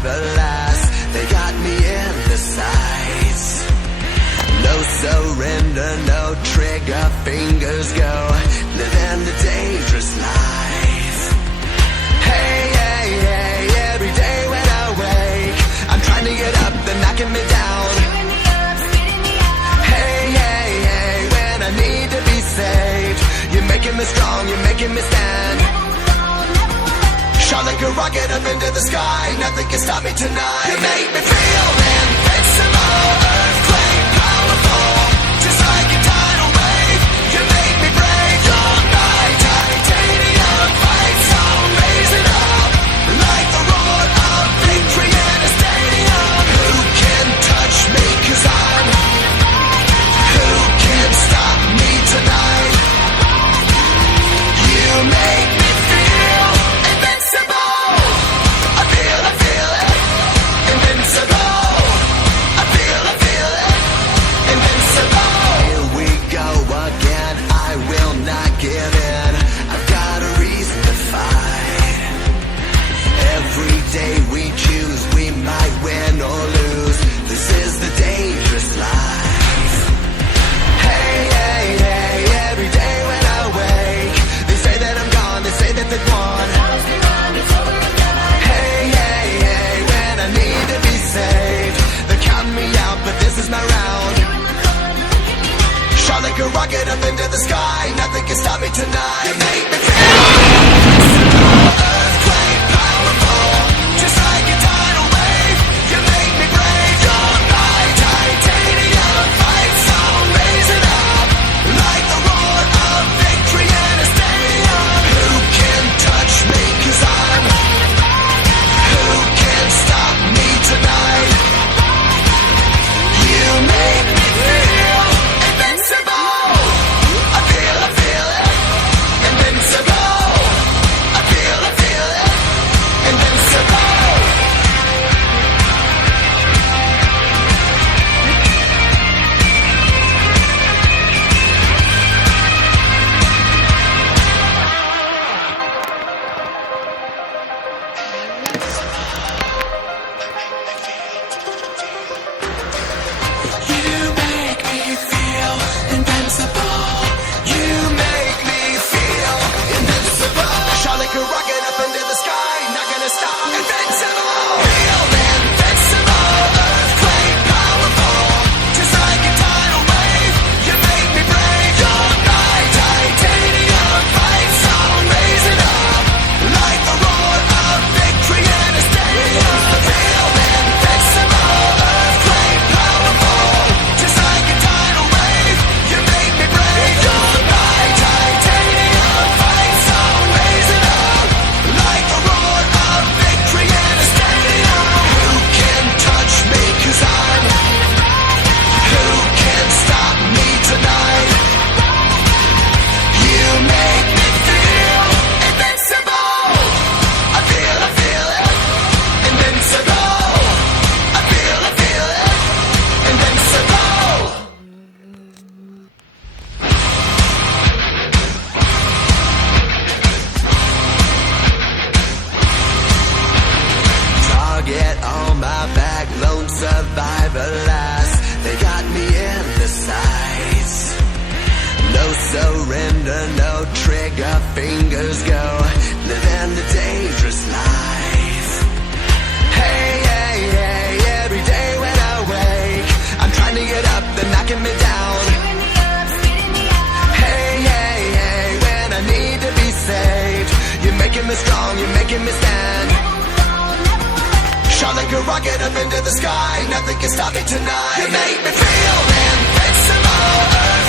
survival last. They got me in the sights. No surrender, no trigger, fingers go, living a dangerous life. Hey, hey, hey, every day when I wake, I'm trying to get up, they're knocking me down. Hey, hey, hey, when I need to be saved, you're making me strong, you're making me stand. Shot like a rocket up into the sky, nothing can stop me tonight. You make me feel invincible, earthquake powerful, just like a tidal wave. You make me brave, you're my titanium fight song, raising up like the roar of victory in a stadium. Who can touch me, 'cause I'm, who can stop me tonight? You make me feel invincible. I feel it, invincible. I feel it, invincible. Here we go again, I will not give in. I've got a reason to fight. Every day we choose, we might win or lose. This is the dangerous life. Hey, hey, hey, every day when I wake, they say that I'm gone, they say that they're gone. Hey, hey, hey, when I need to be saved, they're counting me out, but this is my round. Shot like a rocket up into the sky, nothing can stop me tonight. You make me feel invincible, earthquake powerful, just like a tidal wave. You make me brave, you're my titanium fight song, raising up like the roar of victory in a stadium. Who can touch me, 'cause I'm, who can stop me tonight? You make me feel invincible. I feel it, invincible. I feel it, invincible. You make me feel invincible. You make me feel invincible. Shot like a rocket up into the sky, not gonna stop. Invincible, feel invincible, earthquake powerful, just like a tidal wave. You make me brave, you're my titanium fight song, raising up like the roar of victory in a stadium. Feel invincible, earthquake powerful, just like a tidal wave. You make me brave, you're my titanium fight song, raising up like the roar of victory in a stadium. Who can touch me, 'cause I'm, who can stop me tonight? You make me feel invincible. I feel it, invincible. I feel it, invincible. Target on my back, lone survivor last. They got me in the sights. No surrender, no trigger, fingers go, living a dangerous life. Hey, hey, hey, every day when I wake, I'm trying to get up, they're knocking me down. Hey, hey, hey, when I need to be saved, you're making me strong, you're making me stand. Shot like a rocket up into the sky, nothing can stop me tonight. You make me feel invincible.